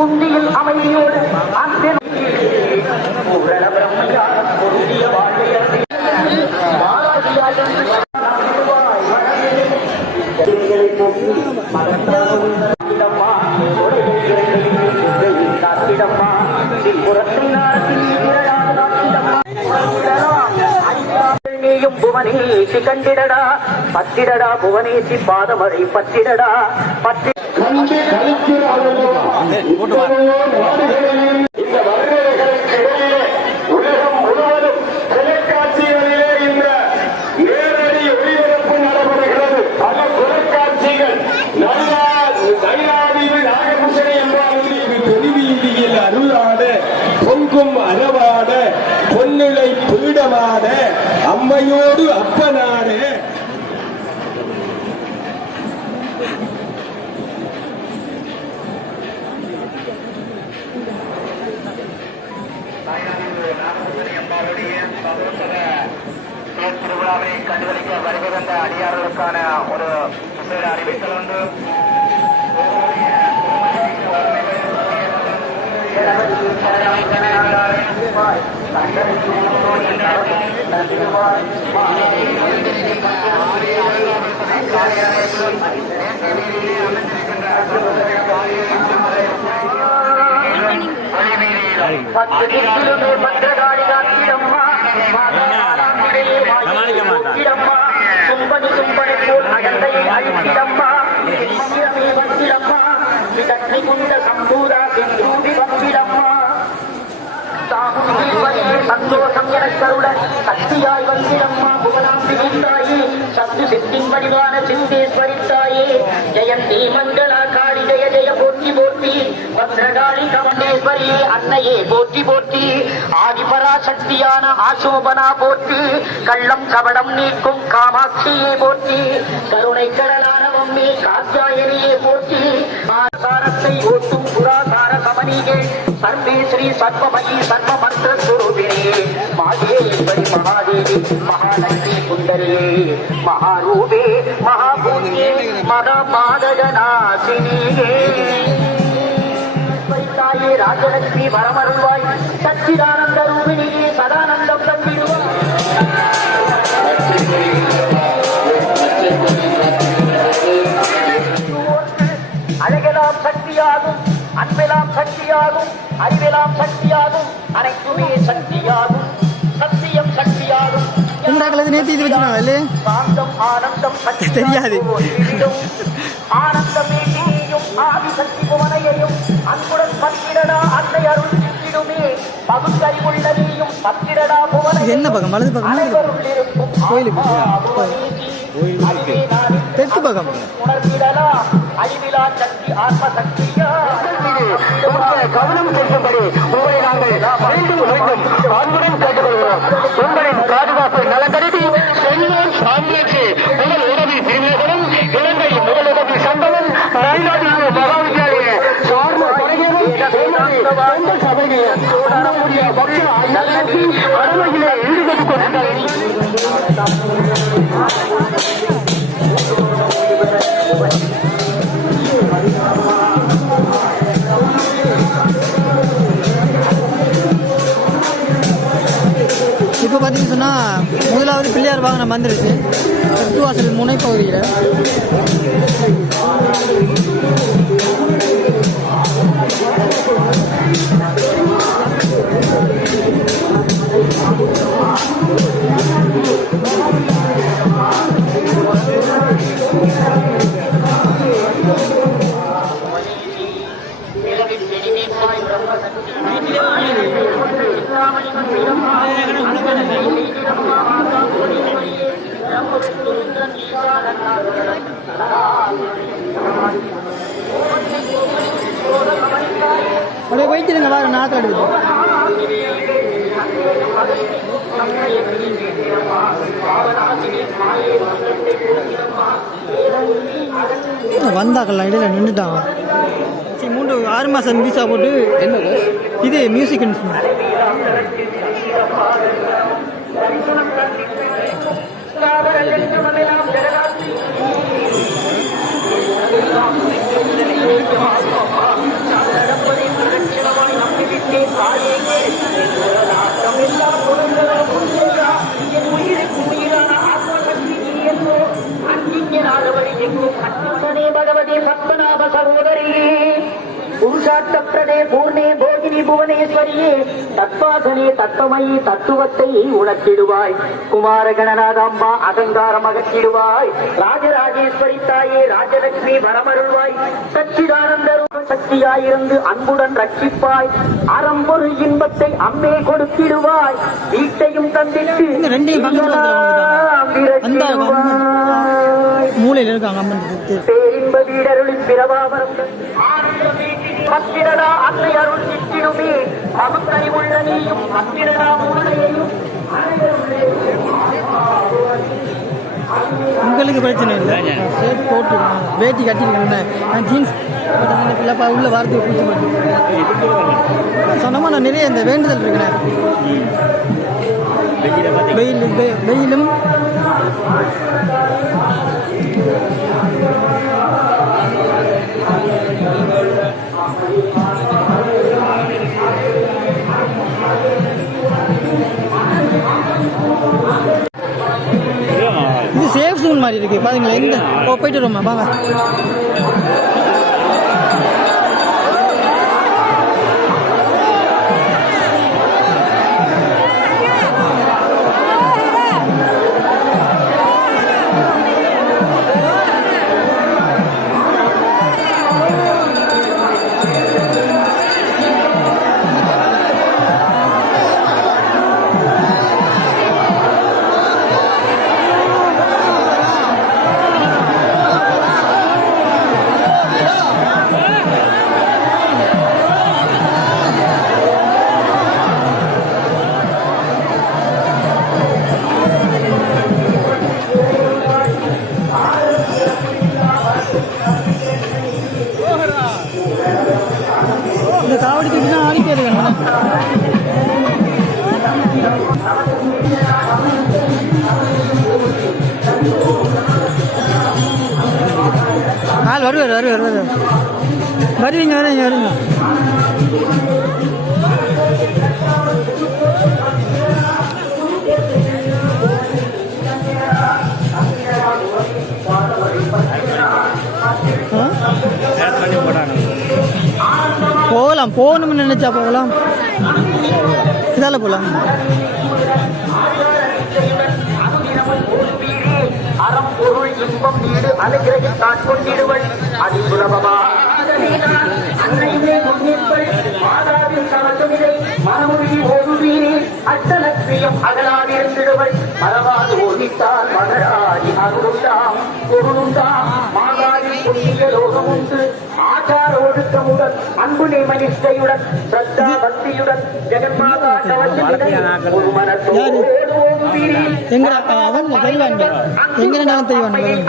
புந்தியில் அமைதியோடு அன்பின் புவனேசி கண்டிடடா பத்திடடா புவனேசி பாதமழை பத்திடடா பத்தி கண்டு கழிக்கிற அனுபவம் இத்தனையோ நாடுகளில் இந்த வருடங்களுக்கு திருவிழாவை கண்டுகளிக்க வருகை வந்த அடியார்களுக்கான ஒரு விசேட அறிவித்தல் உண்டு. பத்து திக்கிலுமே பத்திரகாளி காத்திடம்மா சமாளிக்க மாட்டான். சும்பனி சந்தோஷம் கருட சக்தியாய் வந்திடம்மா தாயே சத்து சித்தின் வடிவான சிந்தேஸ்வரி தாயே ஜெயந்தி மங்களா ஜெய ஜெய போற்றி போற்றி. பத்ரகாளி கமண்டேஸ்வரி அன்னையே போற்றி போற்றி. ஆதிபராசக்தியான ஆசோபனா போற்றி. கள்ளம் கபடம் நீக்கும் காமாட்சியே போற்றி. கருணை கடலானவம்மே காத்தியாயனியே போற்றி. ஆசாரத்தை ஓட்டும் புராசார கமனியே. சர்வேஸ்ரீ சர்வமயி சர்வ மந்திர ஸ்வரூபிணியே மாதேஸ்வரி மகாதேவி மகாலட்சுமி சுந்தரியே மகாரூபே மகாபூமியே மகபாதகநாசினியே அறிவெல்லாம் சக்தியாகும் அனைத்துமே சக்தியாகும். சத்தியம் சக்தியாகும். நேத்து இது இல்லையே சாந்தம் ஆனந்தம் தெரியாது. ஆனந்தமே நீயும் ஆதி சக்தி புவனையையும் அன்புடன் பத்திடடா அன்னை அருள் சித்திடுமே பகுத்தறிவுள்ள நீயும் பத்திடடா புவனை என்ன பக்கம்? வலது பக்கமா? கோயிலுக்கு தெற்கு பக்கம். உணர்ந்திடலாம். அழிவிலா சக்தி ஆத்ம சக்தியா? கவனம் செலுத்தும்படி உங்களை நாங்கள் மீண்டும் மீண்டும் அன்புடன் கேட்டுக்கொள்கிறோம். உங்களின் பாதுகாப்பு நலன் கருதி செல்லூர் சாமியாட்சி முதல் உதவி பிரிவினர்களும் இலங்கை முதல் உதவி சங்கமும் நயினாதிபதி மகாவித்யாலய சார்ந்த படைகளும் சபையில் சபைகளும் நம்முடைய மக்கள் நல்லத்தி அறுவையிலே ஈடுபட்டுக் கொண்டிருக்கிறார்கள் இப்போ பார்த்தீங்கன்னு சொன்னால் முதலாவது பிள்ளையார் வாகனம் வந்துருச்சு தெற்கு வாசல் முனைப்பகுதியில். அப்படியே வைத்திருங்க வார நாற்று எடுத்து வந்தாக்கள்லாம் இடையில நின்றுட்டாங்க போட்டு ஆறு மாதம் வீசா போட்டு என்னது? இது மியூசிக் இன்ஸ்ட்ருமெண்ட் பகவதி பத்மநாப சகோதரி. விராட்டப்ரதே பூர்ணே போகினி புவனேஸ்வரியே தத்வாசனே தத்துவமயி தத்துவத்தை உணர்த்திடுவாய் குமார கணநாதாம்பா அகங்காரம் அகற்றிடுவாய் ராஜராஜேஸ்வரி தாயே ராஜலட்சுமி வரமருள்வாய் சச்சிதானந்தரும் சக்தியாயிருந்து அன்புடன் ரட்சிப்பாய். அறம்பொருள் இன்பத்தை அம்மே கொடுத்திடுவாய். வீட்டையும் தந்திட்டு. மூலையில் இருக்காங்க அம்மன். பேரின்ப பிரபாவரம். பத்திரடா அன்னை அருள் சிற்றிடுமே பகுத்தறிவுள்ள நீயும் பத்திரடா முருகையையும். உங்களுக்கு பிரச்சனை இல்லை. ஷர்ட் போட்டுருக்காங்க வேட்டி கட்டிருக்காங்க நான் ஜீன்ஸ் இல்லைப்பா உள்ள வாரத்துக்கு பிடிச்சி போட்டு. சொன்னமா நான் நிறைய இந்த வேண்டுதல் இருக்கிறேன் வெயில் வெயிலும். சேஃப் மாதிரி இருக்கு. பாருங்களேன் எங்க? ஓ போயிட்டு வரோம்மா வாங்க ஆள் வருவார் வருவார் வருவார். வருவீங்க வருவீங்க வருவீங்க. போகலாம் போகணும்னு நினைச்சா போகலாம். இதால போகலாம் அறம் பொருள் இன்பம் வீடு அனுகிரகித்தான் கொண்டிடுவள் அது சுலபமா அன்னையிலே முன்னிற்பள் மாதாவின் தவசுமிதை மனமுருகி ஓடுவீரே அகலாதிருந்திடுவள் மறவாது ஓடித்தால் மகராதி அருளுண்டாம் பொருளுண்டாம் புண்ணிய லோகம் உண்டு ஆச்சார ஒழுக்கமுடன் அன்பு நிமனிஷ்டையுடன் பிரத்தா பக்தியுடன் ஜெகன்மாதா கவசமிதை ஒரு மனத்தோடு தெளிவாங்க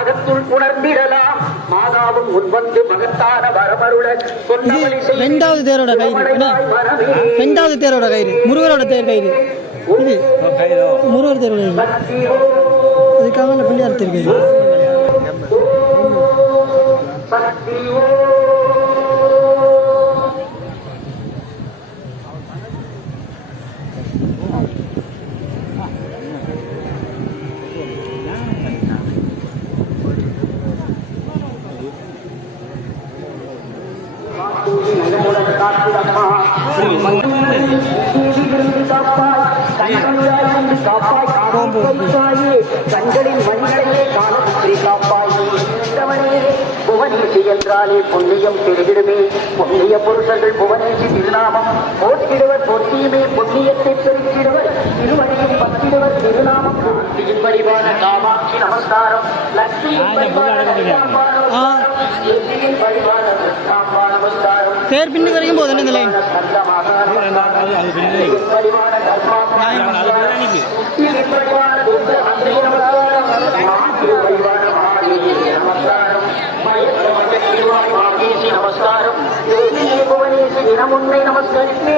அகத்துள் உணர்ந்திடலாம் மாதாவும் முன்வந்து மகத்தான வரமருள தேரோட கயிறு. தேரோட முருகரோட தேர் கயிறு. இது முருகர் தேரோட அந்த பிள்ளையார் தேர் கயிறு? கண்களின் மணிகளே காலத்திரி காப்பாயே. புவனேசி என்றாலே புண்ணியம் பெருகிடுமே. புண்ணிய புருஷர்கள் புவனேசி திருநாமம். போற்றிடுவர் பொத்தியுமே புண்ணியத்தை பெருக்கிடுவர். திருவடியும் பத்திடுவர் திருநாமம். காந்தியின் வடிவான காமாட்சி நமஸ்காரம். லட்சுமியின் வடிவான தேர் பின்னி வரைக்கும் போகுது இந்த லைன் தினமுன்னை நமஸ்கரித்தே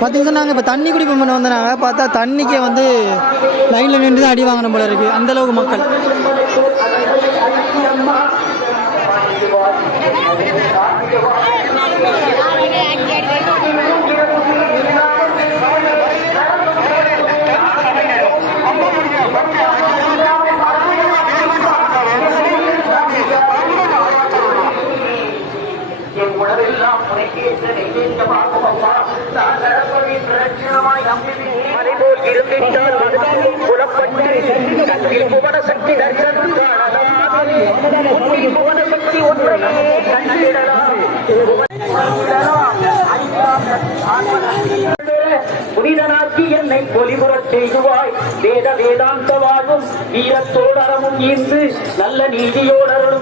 பார்த்தீங்கன்னா நாங்கள் இப்போ தண்ணி குடிப்போம் பண்ண வந்தாங்க பார்த்தா தண்ணிக்கே வந்து லைனில் நின்று தான் அடி வாங்கணும் போல இருக்குது அந்த அளவுக்கு மக்கள். மலை போல் இருந்திட்டால் புலப்பட்டு கண்ணில் புவன சக்தி தரிசனம் காணலாம் புவன சக்தி ஒன்றையே கண்டிடலாம் புனிதனாக்கி என்னை பொலிபுறச் செய்துவாய். வேத வேதாந்த வாழ்வும் வீரத்தோடரமும் இன்று நல்ல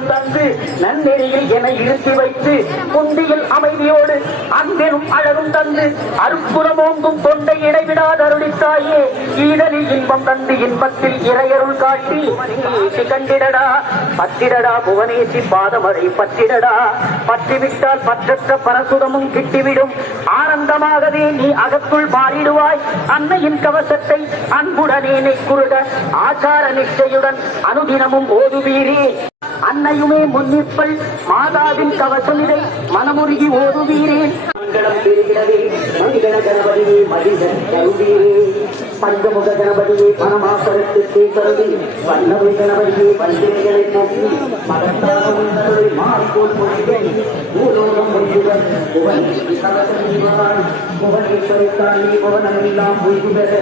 நீதியோடருளும் தந்து நன்னெறியில் என இருத்தி வைத்து குந்தியில் அமைதியோடு அன்பெனும் அழகும் தந்து அற்புறமோங்கும் தொண்டை இடைவிடாதருளித்தாயே ஈடலில் இன்பம் தந்து இன்பத்தில் இறையருள் காட்டி கண்டிடடா பத்திரடா புவனேசி பாதமரை பத்திடடா. பற்றிவிட்டால் பற்றற்ற பரசுதமும் கிட்டிவிடும். ஆனந்தமாகவே நீ அகத்துள் மாறிடுவாய். அன்னையின் கவசத்தை அன்புடனே குருட ஆச்சார நிஷ்டையுடன் அனுதினமும் ஓதுவீரே. அன்னையுமே முன்னிற்பள் மாதாவின் கவசம் இதை மனமுருகி ஓதுவீரேன் மங்களம் பெறுகிறதே மனிதன கணபதியே மனிதன் கருவீரே. பஞ்சமுக கணபதியை பணமாசரத்து தீர்த்தரது வல்லமை கணபதியை வல்வினைகளை போக்கி மகத்தாரவை மாறிக்கோள் பொழிகள் பூலோகம் பொழிவுகள் புவன் கவசம் புவனேஸ்வரத்தால் நீ புவனமெல்லாம் பொய்கு பெற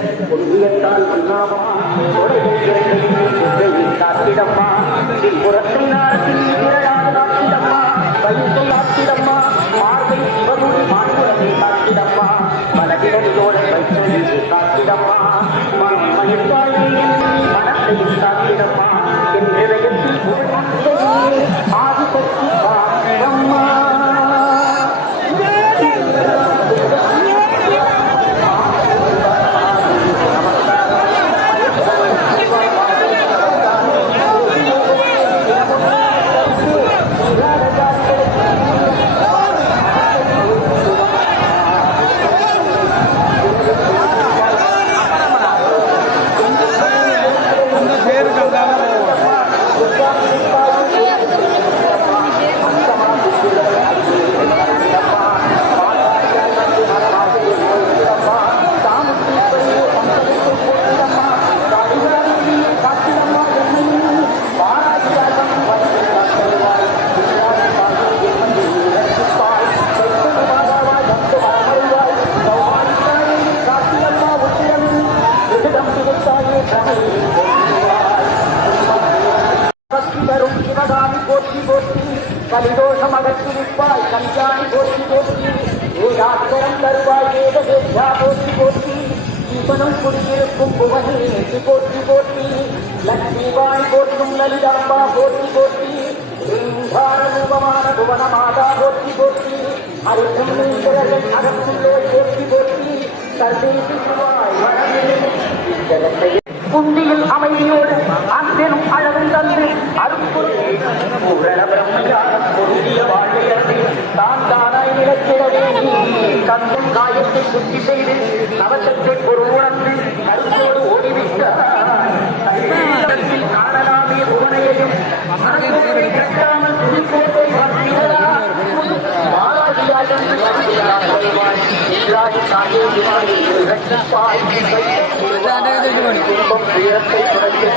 வல்லாமா? காத்திடம்மா புறத்தை நாட்டில் காத்திடம்மா காத்திடம்மா மகிழ்வாயை மனத்தையும் காத்திடம்மா என் நிலையத்தில் அருக்கும் நீந்தர்கள் அகத்துள்ளே போற்றி போற்றி சர்வேசி சிவாய் புந்தியில் அமைதியோடு அன்பெனும் அழகும் தந்து பொருந்திய தான் தானாய் காயத்தை சுத்தி செய்து நவசத்தை பொருள் உணர்ந்து கருத்தோடு ஓடிவிட்டார் காணலாமே புவனையையும் மனதோடு கட்டாமல் துணி போட்டு இந்திராஜி சாயே திவாரி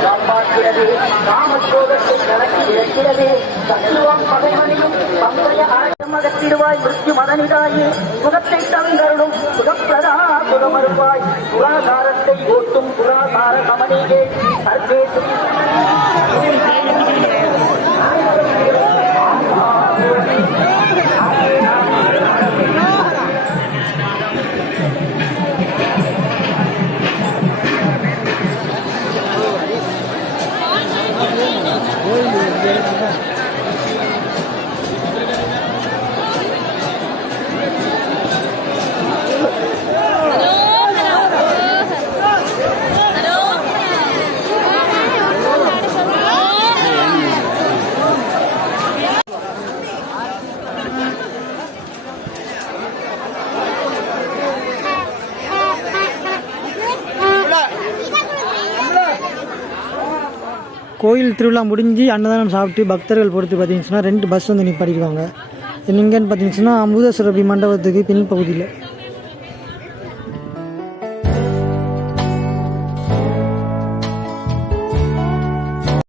காப்பாற்றுகிறது காமச்சோதத்தை கலக்கி இழக்கிறது சத்துவம் பகைமணியும் பங்கைய அழகம் மிருத்யு மதனிதாயே சுகத்தை தந்தருளும் சுகப்பிரதா சுகமருவாய் சுகாதாரத்தை ஓட்டும் சுகாதார சமணிகே சர்வேஸ்வரி கோயில் திருவிழா முடிஞ்சு அன்னதானம் சாப்பிட்டு பக்தர்கள் பொறுத்து பார்த்தீங்கன்னா ரெண்டு பஸ் வந்து நிப்பாட்டிருக்காங்க. எங்கன்னு பார்த்தீங்கன்னா அமுதசுரபி மண்டபத்துக்கு பின்பகுதியில்.